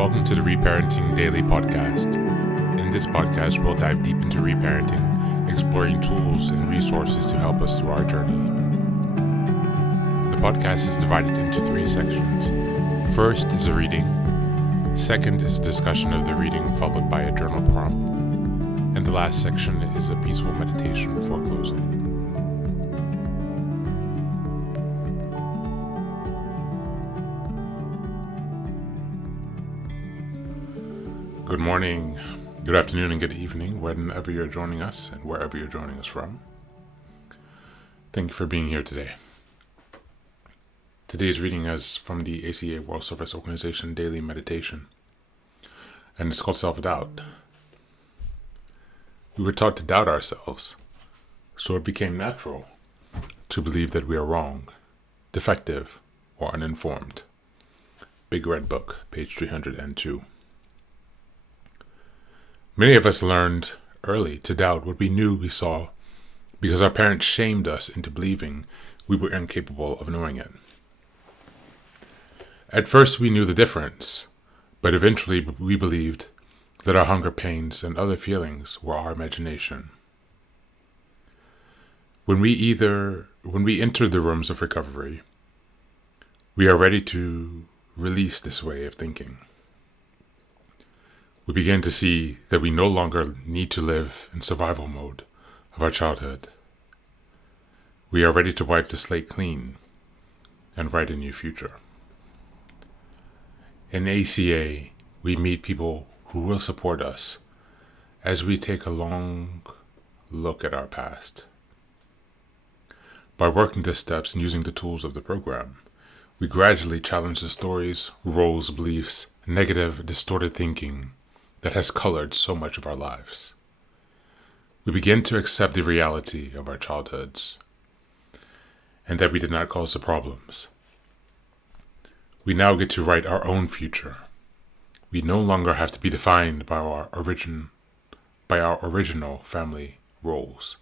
Welcome to the Reparenting Daily podcast. In this podcast, we'll dive deep into reparenting, exploring tools and resources to help us through our journey. The podcast is divided into 3 sections. First is a reading. Second is a discussion of the reading, followed by a journal prompt. And the last section is a peaceful meditation for closing. Good morning, good afternoon, and good evening, whenever you're joining us and wherever you're joining us from. Thank you for being here today. Today's reading is from the ACA World Service Organization Daily Meditation, and it's called Self-Doubt. We were taught to doubt ourselves, so it became natural to believe that we are wrong, defective, or uninformed. Big Red Book, page 302. Many of us learned early to doubt what we knew we saw because our parents shamed us into believing we were incapable of knowing it. At first we knew the difference, but eventually we believed that our hunger pains and other feelings were our imagination. When we enter the rooms of recovery, we are ready to release this way of thinking. We begin to see that we no longer need to live in survival mode of our childhood. We are ready to wipe the slate clean and write a new future. In ACA, we meet people who will support us as we take a long look at our past. By working the steps and using the tools of the program, we gradually challenge the stories, roles, beliefs, negative, distorted thinking that has colored so much of our lives. We begin to accept the reality of our childhoods and that we did not cause the problems. We now get to write our own future. We no longer have to be defined by our original family roles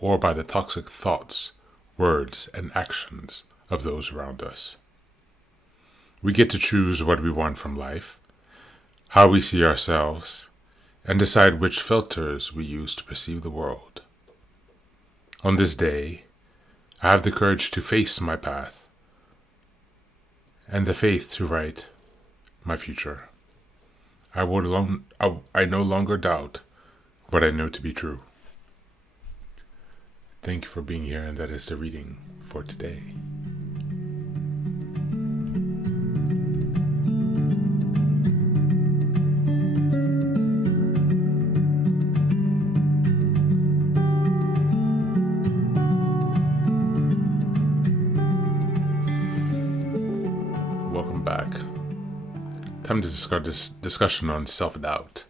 or by the toxic thoughts, words, and actions of those around us. We get to choose what we want from life, how we see ourselves, and decide which filters we use to perceive the world. On this day, I have the courage to face my path and the faith to write my future. I no longer doubt what I know to be true. Thank you for being here, and that is the reading for today. Welcome back. Time to discuss this discussion on self-doubt.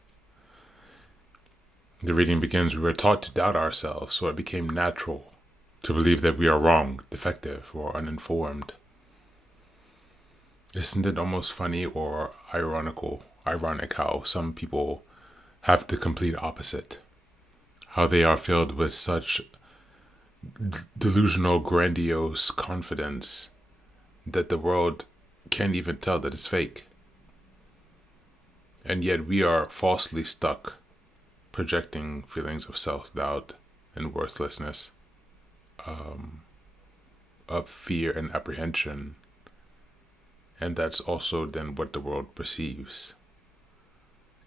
The reading begins, we were taught to doubt ourselves, so it became natural to believe that we are wrong, defective, or uninformed. Isn't it almost funny or ironic how some people have the complete opposite? How they are filled with such delusional, grandiose confidence that the world can't even tell that it's fake. And yet we are falsely stuck, projecting feelings of self-doubt and worthlessness, of fear and apprehension. And that's also then what the world perceives.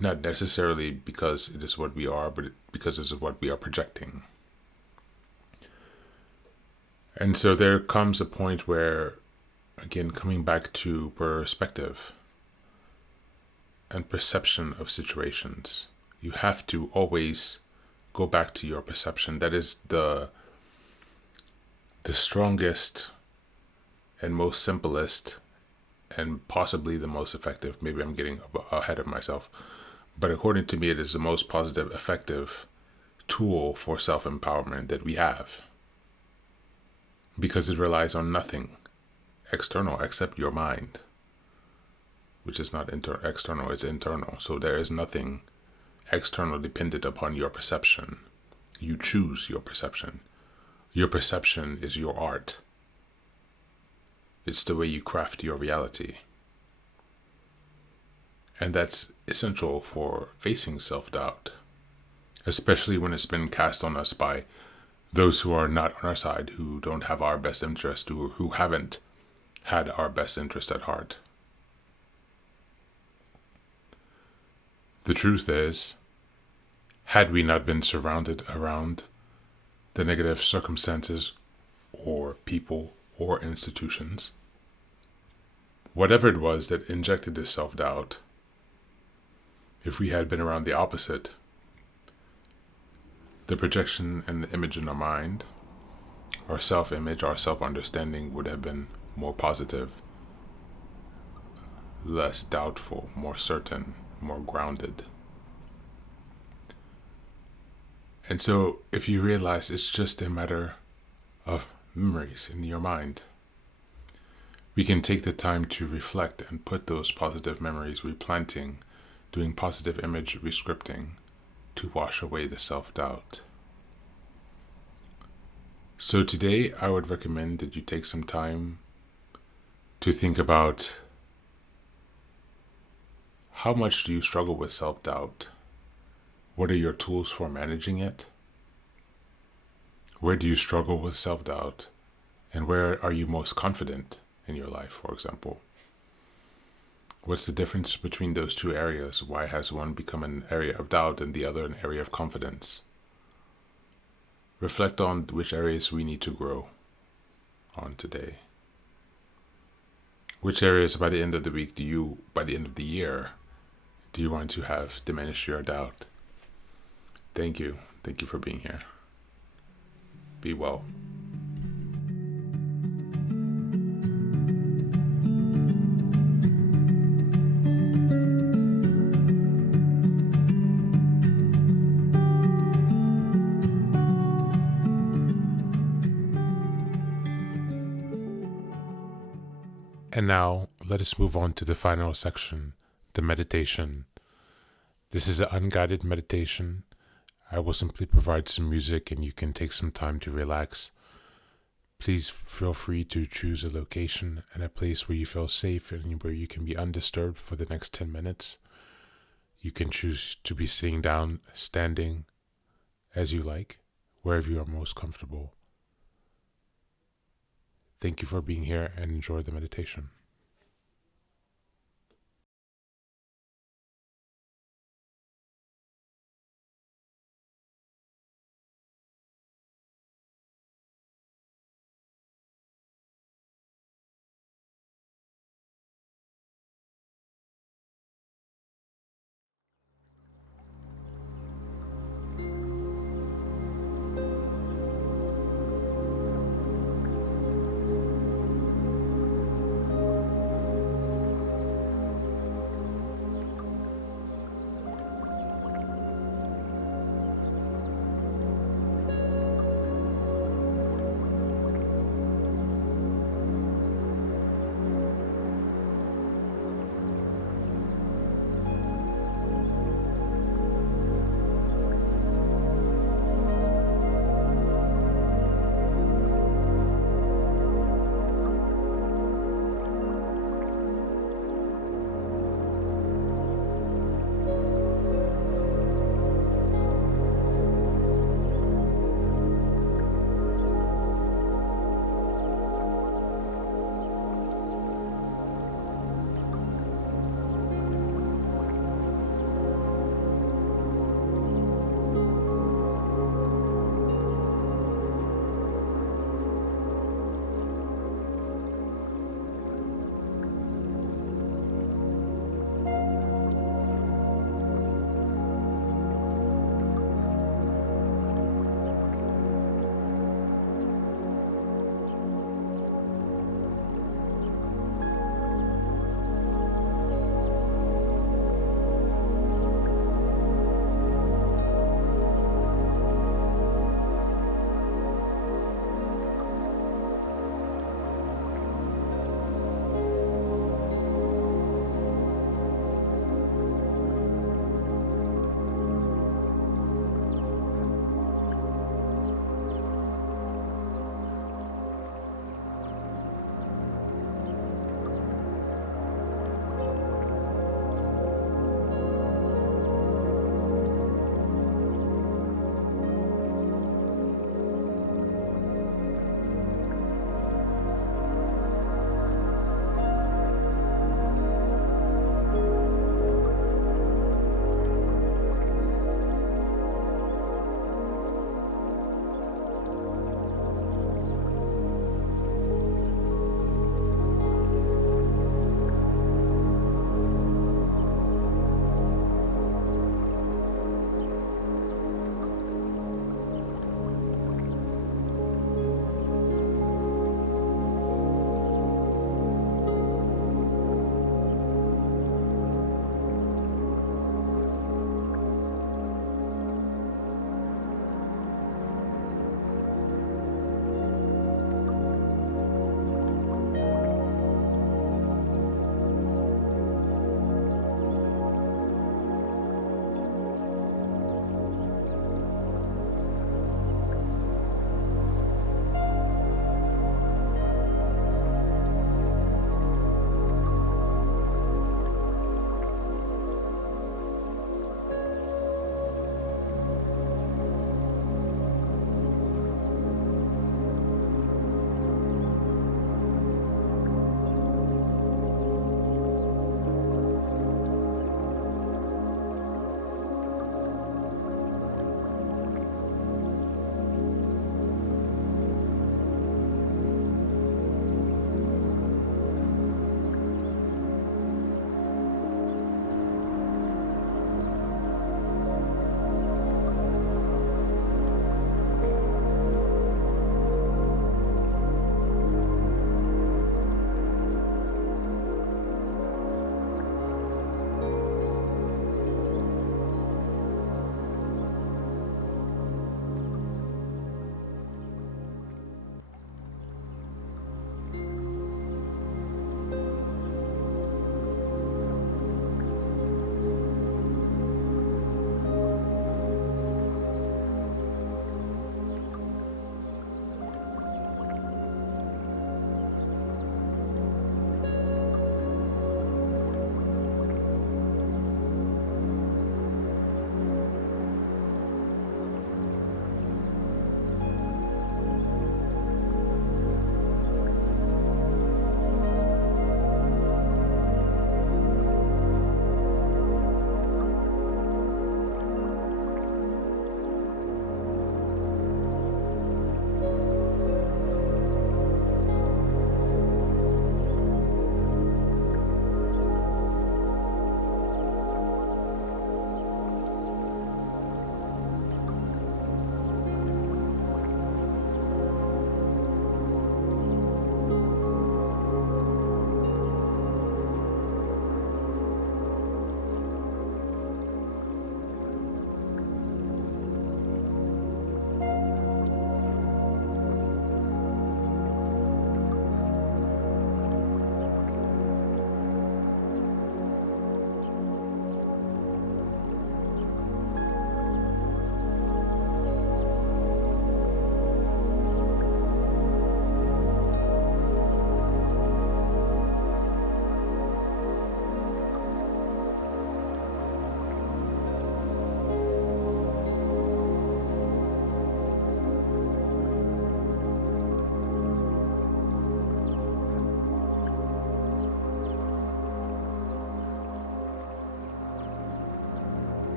Not necessarily because it is what we are, but because it is what we are projecting. And so there comes a point where, again, coming back to perspective and perception of situations, you have to always go back to your perception. That is the strongest and most simplest and possibly the most effective. Maybe I'm getting ahead of myself, but according to me, it is the most positive, effective tool for self-empowerment that we have, because it relies on nothing external except your mind, which is not external, it's internal. So there is nothing external dependent upon your perception. You choose your perception. Your perception is your art. It's the way you craft your reality. And that's essential for facing self-doubt, especially when it's been cast on us by those who are not on our side, who don't have our best interest, who haven't had our best interest at heart. The truth is, had we not been surrounded around the negative circumstances or people or institutions, whatever it was that injected this self-doubt, if we had been around the opposite, the projection and the image in our mind, our self-image, our self-understanding would have been more positive, less doubtful, more certain, more grounded. And so if you realize it's just a matter of memories in your mind, we can take the time to reflect and put those positive memories, replanting, doing positive image rescripting to wash away the self-doubt. So today I would recommend that you take some time to think about how much do you struggle with self-doubt? What are your tools for managing it? Where do you struggle with self-doubt? And where are you most confident in your life, for example? What's the difference between those two areas? Why has one become an area of doubt and the other an area of confidence? Reflect on which areas we need to grow on today. Which areas by the end of the week by the end of the year, do you want to have diminished your doubt? Thank you. Thank you for being here. Be well. And now, let us move on to the final section, the meditation. This is an unguided meditation. I will simply provide some music and you can take some time to relax. Please feel free to choose a location and a place where you feel safe and where you can be undisturbed for the next 10 minutes. You can choose to be sitting down, standing, as you like, wherever you are most comfortable. Thank you for being here and enjoy the meditation.